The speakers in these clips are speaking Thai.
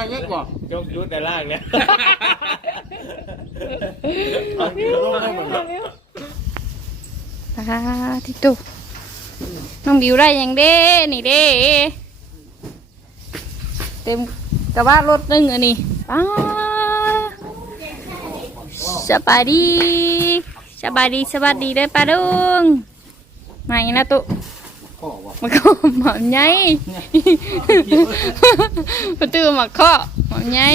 ได้เยอะกว่าจกยุดแต่ล่างเนี่ยตาที่ตุน้องบิวได้ยังเด้ นี่เด้ เต็มกระบะรถหนึงอันนี้ป้าสบายดีสบายดีสวัสดีเด้อป้าดุงมาอีกนะตุ ข้อว่ามาเข้าหมอมใหญ่ประตูมาเคาะหมอมใหญ่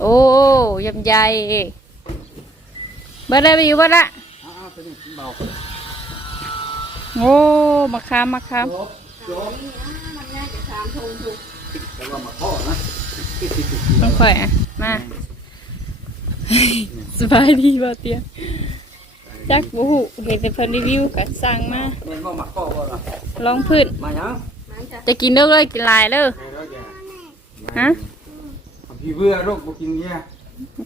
โอ้ยำใหญ่เบิดเลยไปอยู่เบิดละอ้าวตัวนี้เบาโอ้มาคามมาคามจบจบแต่ว่ามาข้อนะต้องข่อยอะมาสบายดีบ่เตียง จักบูหูเห็นแต่เพิ่นรีวิวก็สั่งมาเรียนว่ามาข้อว่าล่ะลองพื้นมายังจะกินเด้อเลยกินหลายเด้อฮะพี่เบื่อโรคบ่กินเนี่ย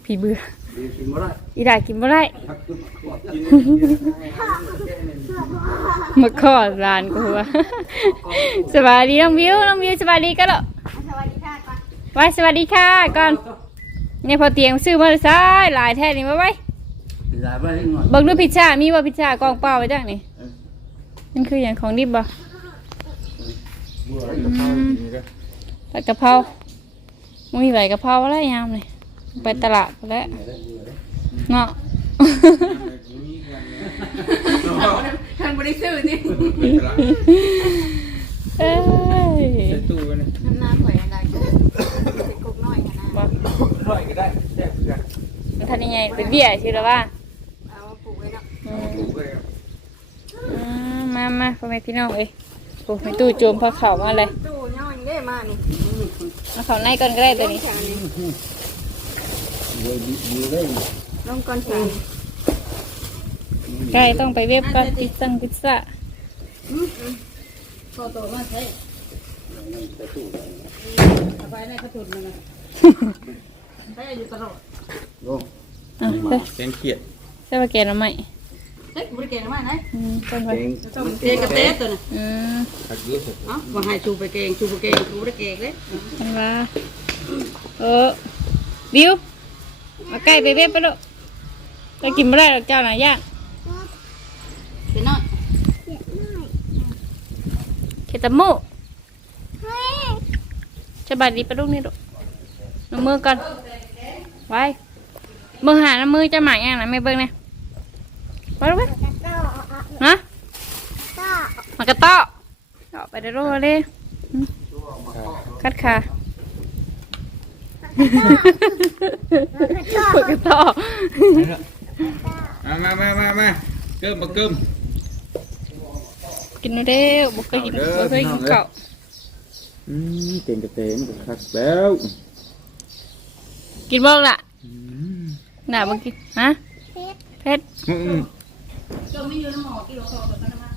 พี่เบื่อดีกินบ่ได้อีดากินบ่ได้ครับกินกินมาขอร้านกูว่าสวัสดีน้องวิวน้องวิวสวัสดีกันเหรอสวัสดีค่ะก่อนสวัสดีค่ะก่อนเนี่ยพอเตียงซื้อมาซ้ายหลายแท้นี่มาไว้ หลายไปนิดหน่อยเบิ่งดูพิซซ่ามีว่าพิซซ่ากองเปล่าไว้จังนี่มันคืออย่างของดิบบ่เบื่อแล้วข้าวกินก็ผัดกะเพรามึงมีใบกะเพราอะไรยามเลยไปตลาดไปแล้วเนาะ ท่านบริสุทธิ์นี่เอ้ยใส่ตู้กันนะน้ำหน้าข่อยอะไรก็ใส่กุกน้อยค่ะนะบ่ร่อยก็ได้แซ่บกันมันทันยังไงเป็นเบี้ยชื่อแล้วว่า เอามาปลูกไว้เนาะอืมถูกเลยอ่ามามาพ่อแม่พี่น้องเอ้ยโอ้ยตู้โจมพาเข่ามาเลยตู้ย่อยได้มานี่มาเข่าในก่อนก็ได้ตัวนี้แข็งนี่เดี๋ยวดีเลยลงก่อนแข็งใกล้ต้องไปเว็บก่อนพิซซ่งพิซซ่าโตโตมาใช้เอาไปในกระถุนมันนะใช้อยู่ตลอดลงอะเด้อเป็นเขียด ใช่ว่าแกน้ำไหมเฮ้ยบริเกณฑ์มาไหนอืมต้นไปเก่งต้องเกงกระเต๊ตัวน่ะอืมหักเยอะสุดเอ้าว่าให้ชูไปเกงชูไปเกงชูไปเกงเลยกันว่าเออบิวมาใกล้ไปเว็บไปลูกไปกินไม่ได้หรอกเจ้าหน่อยย่างเป็นน้อยเคตามูจะบาดดีปะลูกนี่ลูกเอามือก่อนไว้ มือหาน้ำมือจะหมายยังนะไม่เบิ่งเนี่ยไปลูกไปฮะมากระเตาะเอาไปเดี๋ยวรู้เลยอืมกัดขาปกระเตาะมามามามาเกิมมาเกิมกินมาเด้อบ่เคยกินบ่เคยกินข้าวอืมเก่งกระเตนก็คักแล้วกินบ้างล่ะ น่าบ่กินฮะเผ็ดอืมก็ไม่อยู่ในหม้อที่เราขอแบบนั้นมา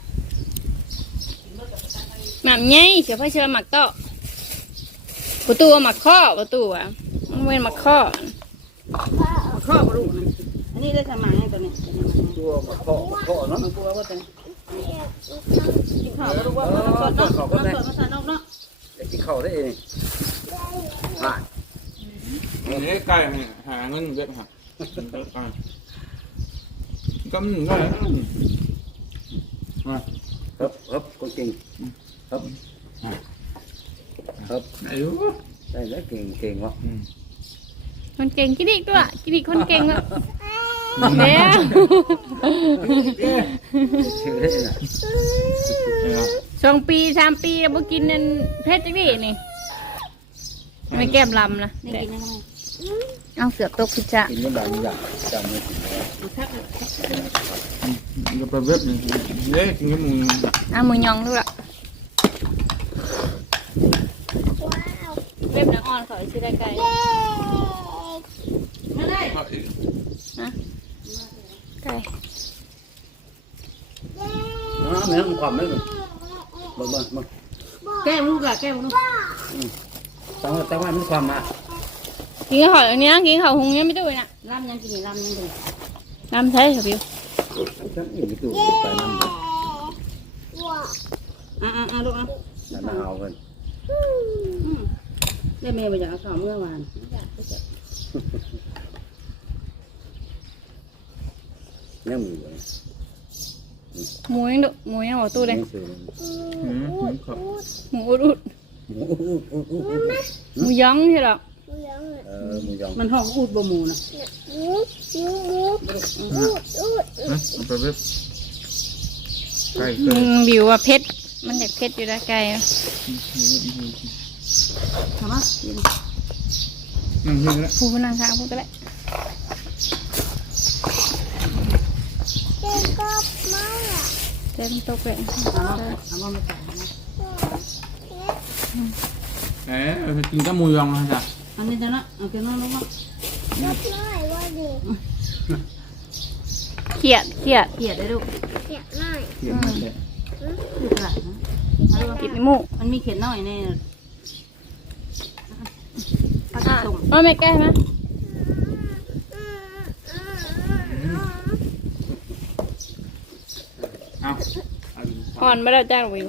หม่ำใหญ่เสียไฟเชื่อหมักเตาะประตูเอาหมักข้อประตูอะมันเป็นหมักข้อครอบรูนะอันนี้ได้สมัยตัวนี้ตัวมาข้อข้อเนาะมันกลัวว่าตัวนี้กินข้าวรู้ว่ามันสดเนาะมันสดมันสดนอกเนาะได้กินข้าวได้เองอ่าอันนี้ใกล้หาเงินเว็บหา ก็มันก็ครับครับคนเก่งครับครับอายุได้แล้วเก่งเก่งวะมันเก่งกินอีกด้วยกินอีกคนเก่งอะเด้อชื่อได้น่ะสองปีสามปีแล้วบ่กินนั่นเผ็ดจังดินี่ไม่แก้มลำนะนี่กินยังไง เอาเสือกตกพิจากินยังไงอย่างจำไม่ถึงแล้วทักก็ไปเว็บนี่เล็กเงี้ยมึงเอามือยองดูละเว็บนักอ่อนขอชื่อได้ไกลไม่ได้ไก่อ๋อไม่ต้องความไม่เลยบ่บ่บ่แก้มลูกอะแก้มลูกต้องต้องให้มันความมา กินข้าวอย่างนี้นะกินข้าวหุงยังไม่ดูนะลำยังกินลำยังกินน้ำใช้ค่ะพี่ฉันอีกตัวไปนั่นอ่าอ่าลูกอะนั่นเอากันแต่แม่บ่อยากเอาข้าวเมื่อวานยังมีอยู่หมูยังดุหมูยังหัวตู้เลยยังซื้ออืมอืมครับหมูอุดอุดหมูอู้อู้อู้อู้หมูย้องใช่หรอเออหมูยองมันห้องอูดบ่หมูนะนะเอาไปเว็บไก่มึเกินงบิวว่าเพชรมันอยากเพชรอยู่แล้วไกลอะทำมากินนั่งเฮียแล้วผู้พนังทางผู้ก็ได้เต็มตกเลยเอามาเอามาไม่ใส่นะเอ๊ะเอาไปกินกับหมูยองนะจ๊ะ อันนี้จะนะเอาไปนอนลงมาเขียดเขียดเกลียดได้ลูกเขียนมันเลยคือตลาดนะเอาลูกกินหมูมันมีเขียนน้อยแน่เอาไปส่งว่าไม่แก้ไหมเอาเอาดิอ่อนไม่ได้จ้างวิว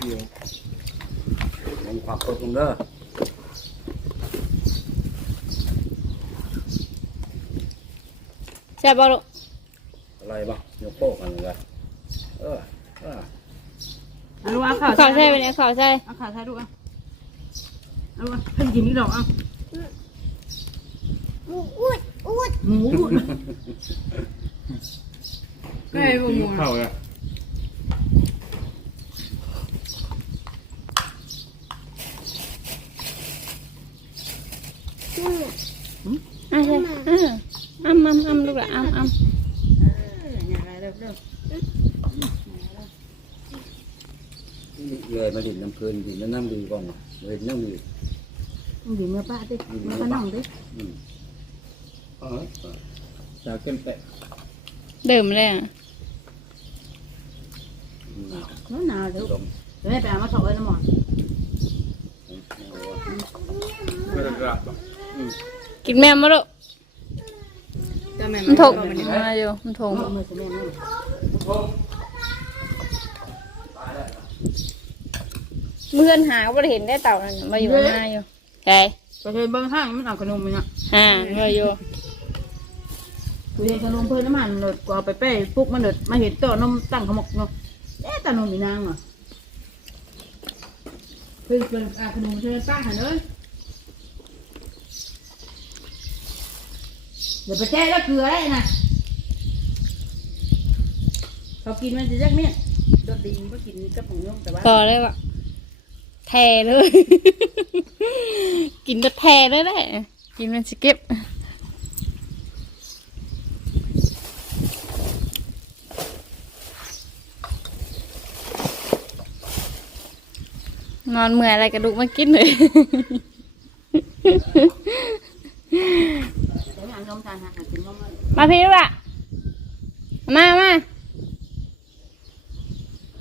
เดี๋ยวยังควักตัวตรงเด้อ แซ่บบ่ลูกอะไรบ้างยกโป๊กกันเลยเออเออเอาลูกเอาข้าวข้าวใช่ไปเนี่ยข้าวใช่เอาข้าวใส่ลูกเอาเอาลูกเพิ่งกินนี่ดอกเอาหมูอูดอูดหมูอูดใกล้บ่หมู เข้าเลย อะใช่อะอ้ำอ้ำอ้ำ ลูกละอ้ำอ้ำอย่างไรเร็วเร็วเลยมาดินน้ำคืนดินน้ำดีกว่าเลยน้ำดีมึงอยู่เมื่อป้าดิเมื่อป้าน้องดิอืมเออจะเกินแต่เดิมเลยอะหนาวแล้วหนาวเดี๋ยวลมเดี๋ยวแม่ไปเอามาถอดไว้น้ำหมอนไม่ได้กระบกินแม่มาลูกก็แม่มันถกมาอยู่มันถงมือสแม่นั่นเมื่อนหาก็บ่ได้เห็นได้เต่านั่นมาอยู่ข้างหน้าอยู่ไกไปเห็นเบิ้งห้างมันเอาขนมมันอะอ่ามาอยู่กูเห็นขนมเพิ่นน้ำมันเดือดกูเอาไปแป้ปุ๊บมันเดือดมาเห็นโต๊ะนมตั้งขมกเนาะเอ๊ะตานมมีนางอะเพิ่นเป็นอาขนมเชิญป้าหันเลย ดี๋ยวไปแช่แล้วเกลือได้นะเขากินมันจะยักเมี่ยตัวดีนก็กินกับผงยงแต่ว่าต่อเลยว่ะแทเลย กินแต่แทเลยแหละกินมันสเก็บนอนเมื่อยอะไรกระดูกมากินเลย แต่งานนมทานหักกินนมมันมาพี่ลูกอะมามา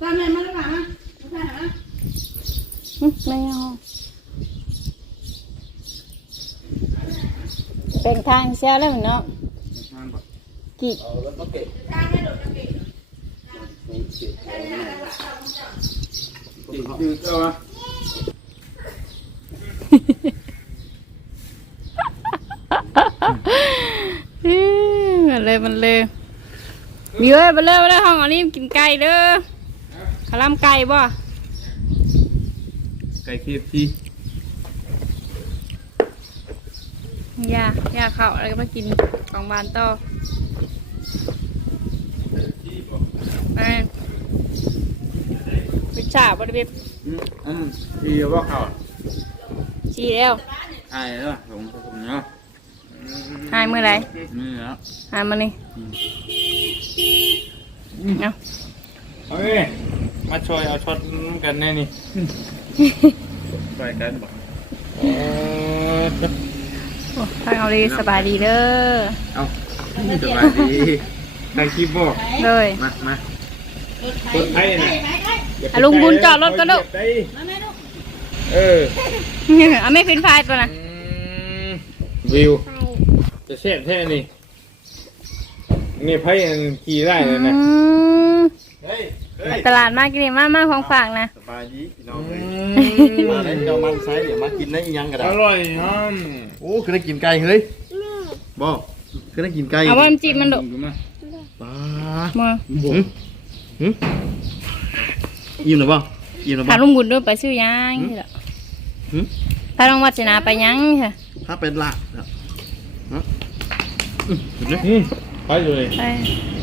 ตามแม่มาแล้วค่ะมามาทานหาอืมไม่เอาเป็นทางเชียวแล้วเหมือนเนาะกี่เอารถมาเก็บนี่เก็บเอาหน่อยติดยืดเอาวะ อื้อมัน เลยมันเลยมีเอ้ยมาเลยมาเลยห้องอันนี้กินไก่เด้อขาวหลามไก่บ่ไก่เคฟซียาย่าข้าวอะไรก็มากินของบานต่อไปไปฉาบริเวณอืมอืมดีว่าเขาชีแล้วใช่แล้วผมผมเนาะ หายมือไรนี่แล้วหายมานี่เอาเฮ้ยมาช่วยเอาช็อตกันแน่นี่ช่วยกันบอกโอ้โอ้ทางเอาดีสบายดีเด้อเอาสบายดีใครคีบบอกเลยมามาคนไทยนะอะลุงบุญจอดรถก็ลูกเออเอาไม่เป็นไฟตัวนะอืมวิว จะเสียบแท่นี่นี่ไพ่อันขี่ได้เลยนะอืมเฮ้ยเฮ้ยตลาดมากินนี่มามาของฝากนะ สบายดีพี่น้องเลยมาได้เจ้ามันไซส์เดี๋ยวมากินได้อีหยังก็อได้ร่อยฮะโอ้คือได้กินไก่เฮ้ยบ่คือได้กินไก่เอาว่ามันจีบมันดุป้ามาหึหึอิ่มหรือเปล่าอิ่มหรือเปพาล่าลุงบุญด้วยไปซื้อยังนี่แหละหึพาน้องวัชนาไปยังค่ะถ้าเป็นละครับฮะ อืมเห็นไหมอืมไปอยู่เลยไป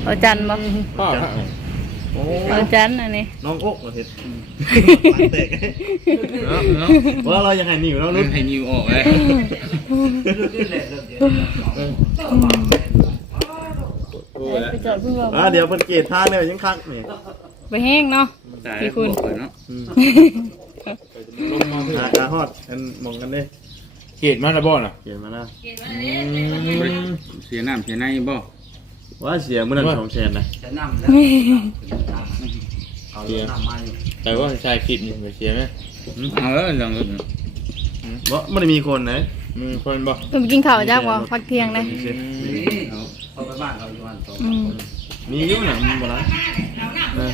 เอาจันบ่ป้าโอ้เอาจันอันนี้น้องโอ๊กเหรอเห็ดเตะเนาะเนาะว่าเรายังไงหนีอยู่แล้วนุ่นให้นิวออกเลยไปจอดเพิ่งอ่าเดี๋ยวเพิ่นเกตท่าเนี่ยยังคักนี่ไปแห้งเนาะพี่คุณอืมลงมาเถหาอะตาฮอดกันมองกันเด้ เกตมาแล้วบ่น่ะเกตมานะเสียน้ำเสียในบ่ว่าเสียเมื่อนั้นสองแสนนะจะน้ำแล้วเอาน้ำมาอยู่แต่ว่าชายคิดนี่ไปเสียไหมเอาแล้วลองดูบ่ไม่ได้มีคนนะมีคนบ่เพิ่นไปกินข้าวจ้าบ่พักเที่ยงเลยเอาเอาไปบ้านเราอยู่บ้านต่ออืมมีอยู่น่ะมีบ่ล่ะเออ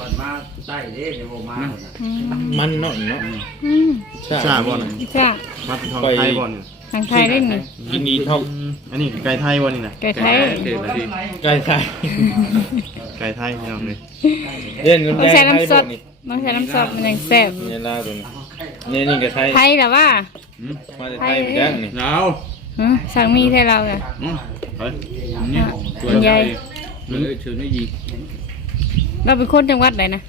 ก่อนมาใต้เด้เดี๋ยวบ่มาอืมมันเนาะเนาะอืมชาบ่น่ะจ้ามาเป็นทองไทยบ่นี่ทางไทยได้หนึ่งกินดีเท่าอืมอันนี้ไก่ไทยบ่นี่น่ะไก่ไทยเด็ดมาดิไก่ไทยไก่ไทยพี่น้องเลยเล่นน้ำต้แดองงใช้ไทยน้ำซบ่ดนี่ต้องใช้น้ำซดมันยังแซ่บเนี่ยลาตัวนี้เนี่ยนี่ก็ไทยไทยแต่ว่ามาจากไทยเหมือนกันนี่เราหืมสั่งมีไทยเราอะเฮ้ยเนี่ยคุณยายเออเชิญไม่ยี เราเป็นคนจังหวัดไหนนะ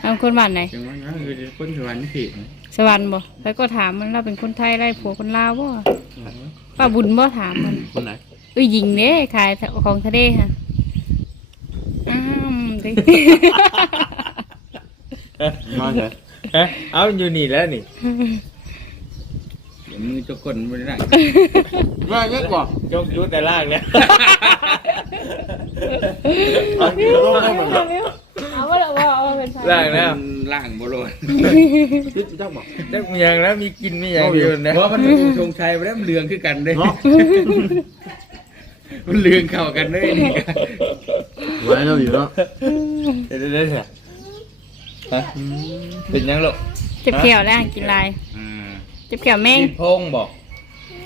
เราเป็นคนบ้านไหนจังหวะนั้นคือคนสวรรค์เขตสวรรค์บ่แล้วก็ถามมันเราเป็นคนไทยไล่ผัวคนลาวบ่ป้าบุญบ่ถามมันคนไหนเอ้ยยิงเด้ขายของทะเลฮะอ้ามดิมาเถอะเอ๊ะเอาอยู่นี่แล้วนี่เดี๋ยว มือจะกดไม่ได้ว่าเยอะกว่ายกยุดแต่ล่างเนี่ยเอาเดี๋ยวลงได้เหมือนกันเอาว่าเราว่าเอาเป็นไทยล่างแล้วล่างบ่โลดคิดจักบ่จักมีอย่างแล้วมีกินมีอย่างอยู่นะเพราะมันชงชัยไปแล้วมันเรืองคือกันเด้เนาะมันเรืองเข้ากันเด้นี่กันไว้เราอยู่เนาะเดี๋ยวเดี๋ยวเดี๋ยวฮะเป็นยังลูกเจ็บเขียวแล้วกินลายอ่า เจ็บเขียวแม่งกินพงบอก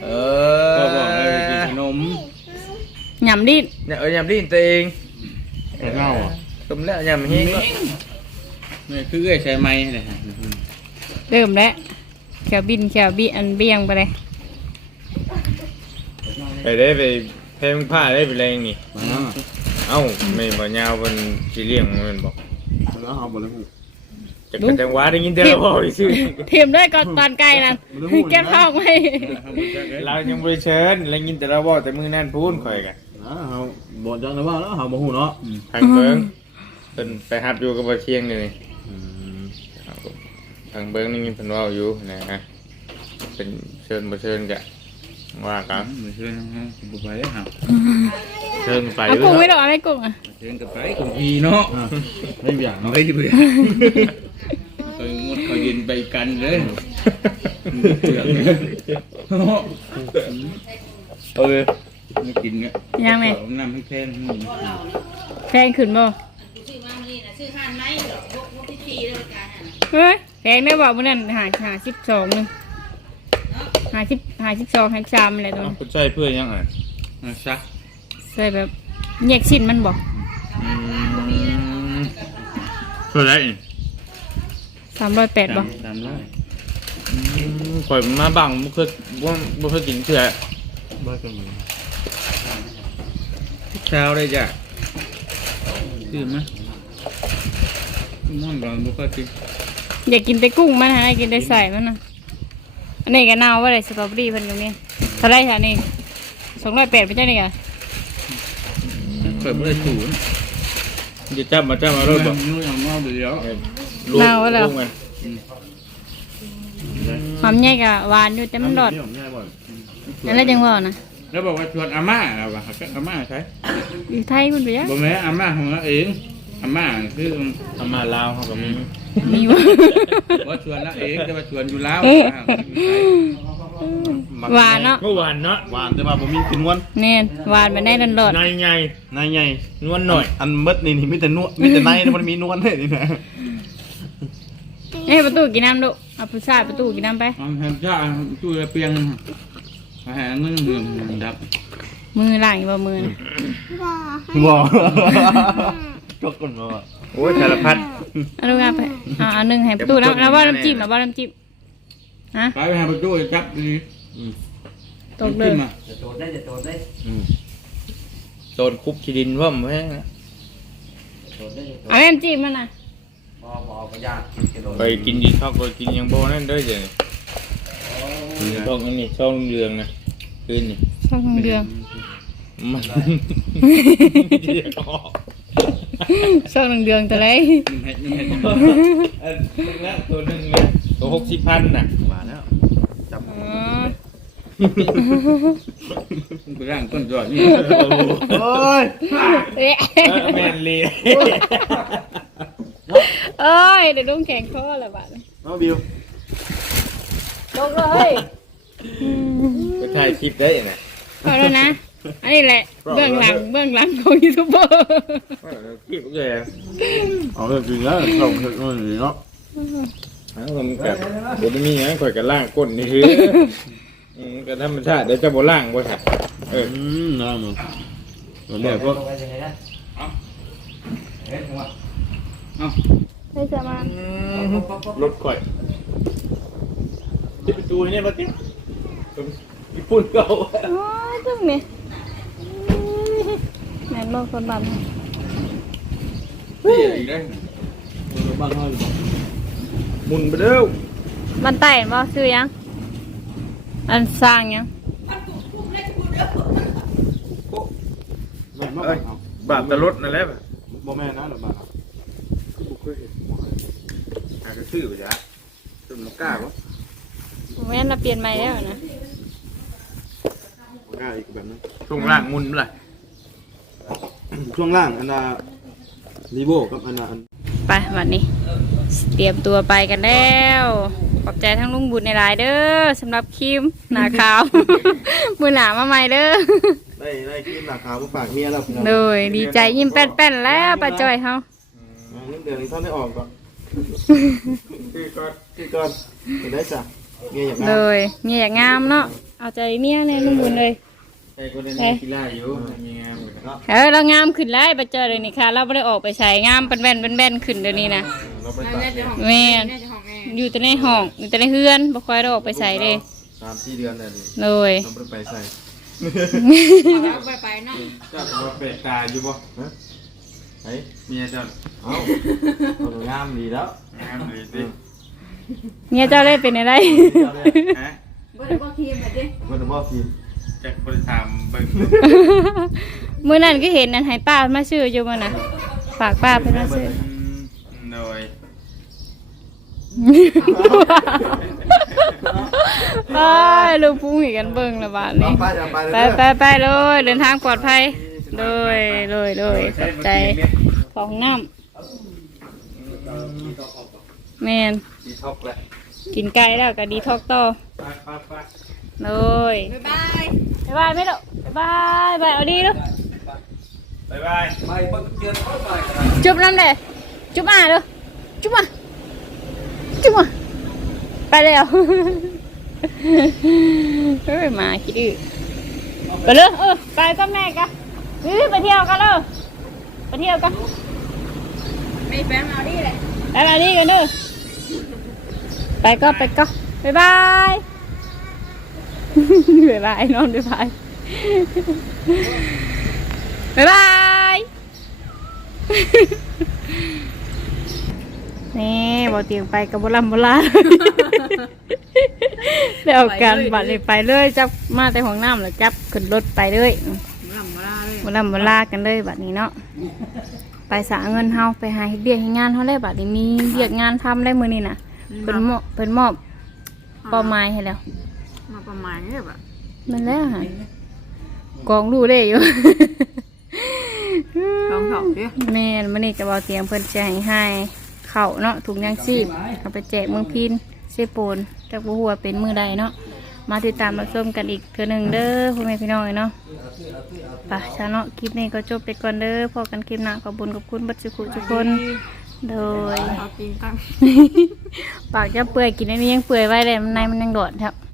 เออก็บอกเลยกินขนมหยำดิ้นเนี่ยเออยำดิ้นตัวเองเงาอะสมแล้วยำเฮงก็นี่คือเอ้ยใช้ไม้เลยฮะเริ่มแล้วเขียวบินเขียวบีอันเบี้ยงไปเลยไปได้ไปเพลงผ้าได้ไปแรงนี่ มาเอ้าไม่บ่ยาวบนสีเลี้ยงมันบอกแล้วเอาบ่เลยหู จะกระจังหวะได้ยินแต่เราบอกชื่อเทียมด้วยก่อนตอนไกลนั่นแก้ท้องไว้เรายังบริเชิญแล้วยินแต่เราบอกแต่มือนั่นพูนคอยกันนะเฮาบ่จังนะว่าแล้วเฮาบ่ฮู้เนาะทางเบิ้งเป็นไปหับอยู่กับบ่เชียงเลยอืมทางเบิ้งนี่มีเพิ่นเว่าอยู่นะฮะเป็นเชิญบ่เชิญกะว่ากันมือเชิญฮะบุไปเลยครับเชิญไปเอาด้วกุ้งไม่ยดอกอะไรกุ้งอะเชิญกับไปของพีเนาะอะไม่มีอย่างเอาเนาะไปดิเบื่อ เคยงดเขาเย็นไปกันเลยเบื่อเลยเออไม่กินเนี่ยยังไงเอาน้ำให้แค่นั้นแพงขึ้นบ่เฮ้ยแพงได้บอกมื่อนั้นหาหาสิบสองนึงหาสิบหาสิบสองหาสามอะไรตัวนี้คุณใช่เพื่อยังไงเอาซักใส่แบบแยกชิ้นมันบอกเพื่ออะไรสามร้อยแปดบอกตามร้อยข่อยมาบังบ่เคยบ่บ่เคยกินเถื่อบ่จังเลยเช้าได้จ้ะซื้อไหมม่อนเราบุกเข้ากินอยากกินแต่กุ้งมันฮะกินแต่ใส่มันนะอันนี้ก็เน่าว่าอะไรสตรอเบอรี่เพิ่นตรงนี้เท่าไรคะนี่สองร้อยแปดไปจ้านี่กะเปิดไม่ได้ศูนย์จะจับมาจับมาเอารรถถบ่นู้นเอาหม้อไปแล้ว ลูกลูกมันหอมใหญ่กะหวานอยู่แต่มันรอดนี่ผมง่ายบ่นั่นแหละจังว่านะแล้วบอกว่าชวนอาม่าเราอะก็อาม่าใช่อยู่ไทยคุณไปยะบอกแม่อาม่าของเราเองอาม่าคือทำมาลาวเขาก็มีมีวะว่าชวนเราเองแต่ว่าชวนอยู่แล้วมมักหวานเนาะเมื่อวานเนาะหวานแต่ว่าบ่มีกินนวลแน่นหวานไปได้ดันโดดนายไงนายใหญ่นวลหน่อย อันเบิดนี่นี่มีแต่นวลมีแต่ในนะมันมีนวลเลยนี่นะ เอ้ยประตูกินน้ำดูเอาผู้ชายประตูกินน้ำไปทำแฮมจ้าตู้เปียงอาหารเงินเงินดับมือล่างอยู่บ่มือนะบ่จกกันบ่โอ้ยสารพัดเอาดูงานไปเอาเอาหนึ่งให้ประตูน้ำแล้วว่าน้ำจิ้มแล้วว่าน้ำจิ้มฮะไปไปหาประตูจับดีตกเลยมาอืมโดนคุบขีดินว่ามแม่งนะเอาน้ำจิ้มมาน่ะ ไปกินดีชอบไปกินยังโบนั่นเด้วยเดี๋ยวนี้ช่องอันนี้ช่องเรืองนะคืนนี่ช่องเดืองมันเรียกออกช่องเดืองแต่ไรเห็ดเห็ดอันนึงละตัวหนึงเนี่ยตัวหกสิบพันน่ะมาแล้วจับอ๋อไปร่างต้นจอดนี่โอ้ยเอ๊ะเออแมนลี เอ้ยเดี๋ยวลุงแข่งข้อละบาดน้องบิวลงเลยไปถ่ายคลิปได้น่ะเอาแล้วนะ อันนี้แหละ เบื้องหลัง เบื้องหลังของยูทูบเบอร์คลิปเลยเอาเลยจริงแล้วส่งถึงนี่เนาะแล้วผมกับบุญมีอย่างข่อยกับล่างก้นนี่คืออืมก็ธรรมชาติเดี๋ยวจะบ่ล่างบ่ค่ะเอออืมนะมึงตัว เนี้ยก็ไม่จะมารถข่อยที่ประตูเนี่ยมาติญี่ปุ่นเก่าโอ้ยตึ้งนี่แม่นบอกคนบ้านนี่อีกได้บ้านเฮาอยู่บ่หมุนไปเร็วบ้านใต้เห็นบ่ซื้อยัง อันสร้างยังแม่นบ่เอ้ยเอาบาปแต่รถนั่นแหละบ่แม่นนะหรือบ่า อาจจะซื้อไปจ้ะจนมากล้าบ่แม่นเราเปลี่ยนใหม่แล้วนะบ่กล้าอีกแบบนึงช่วงล่างมุนล่ะช่วงล่างอันน่ะรีโวกับอันน่ะอันไปวันนี้ เตรียมตัวไปกันแล้วขอบใจทั้งลุงบุญในรายเด้อสำหรับครีมหนาขาว มือหนามาใหม่เด้อได้ได้ครีมราคาบ่ฝากเมียแล้วพี่น้องโดยดีใจยิ้มแป้นๆแล้วป้าจอยเฮา อ่าเงินเดือนนี้ท่านได้ออกก่อนคือก็พี่ก่อนเห็นได้จ้ะเมียอยากโดได้ยเมียอยากงามเนาะเอาใจเมียในลุงบุญเลย ไปก็ได้มีกีฬาอยู่มีงานอยู่นะเออเรางามขึ้นแล้วป้าจอยเลยนี่ค่ะ เราไม่ได้ออกไปใช้งามเป็นแว่นเป็นแว่นขึ้นเดี๋ยวนี้นะเราไปตัดแม่นอยู่แต่ในห้องอยู่แต่ในเฮือนบ่ค่อยได้ออกไปใส่เลยสามสี่เดือนแล้วนี่โดยเราบ่ได้ไปใส่เจ้าว่าเป็ดตาอยู่บ่ไอ้ เมียเจ้าเอ้าเอางามดีแล้วงามเลยสิเมียเจ้าเลยเป็นอะไรฮะบ่ได้บ่ครีมแบบนี้มันจะบอกทีมจะบริษัทเบิ่งมื้อนั้นก็เห็นนั่นให้ป้ามาซื้ออยู่มื้อน่ะฝากป้าไปมาซื้ออืมโดยไปลูกพุ่งอีกกันเบิ่งละบาดนี้ไปจะไปไปเลยไปไปเลยเดินทางปลอดภัย เลยเลยเลยขอบใจของน้ำแมนดีท็อกแหละกินไก่แล้วก็ดีทอกต่อไปไปไปเลยบ๊ายบายบ๊ายบายไม่หรอกบ๊ายบายบายเอาดีลูกบ๊ายบายจุ๊บน้ำเลยจุ๊บอะเด้อจุ๊บอะจุ๊บอะไปแล้วเฮ้ยมาคิดอือไปเลยเออไปกับแม่กัน เฮ้ยไปเที่ยวกันเลยไปเที่ยวกันไม่แฟนมาดิเลยไปมาดีกันเด้อไปก็ไปก็บ๊ายบายบ๊ายบายนอนบ๊ายบายบ๊ายบายนี่บอเตียงไปกับโบราณโบราณเดี๋ยวกันบัดนี้ไปเลยจับมาแต่ห้องน้ำแล้วจับขึ้นรถไปเลย มาลำมาลาเลยโบราณโบราณกันเลยบัดนี้เนาะไปสาเงินเฮาไปหาเฮ็ดเบียกเฮ็ดงานเฮาได้บัดนี้มีเบียกงานทำได้มื้อนี้น่ะเป็นมอบเป็นมอบเป้าหมายให้แล้ว มาประมาณนี้แบบมันแล้วฮะกองดูได้อยู่ ลองสองดิแม่นมื้อนี้ก็บ่เตียงเพิ่นจะให้ให้ข้าวเนาะถุงยางชีพเอาไปแจกเมืองพินเซโปนจักบ่ฮู้ว่าเป็นมื้อใดเนาะ มาติดตามรับชมกันอีกเทื่อหนึ่งเด้อพ่อแม่พี่น้องเนาะไปชาเนาะคลิปนี้ก็จบไปก่อนเด้อพอกันคลิปหน้าขอบคุญขอบคุณบัดสุขุทุกคน โดยเอาตีนตั้งปากจะเปื่อยกินอันนี้ยังเปื่อยไว้เลยมันในมันยังโดดครับ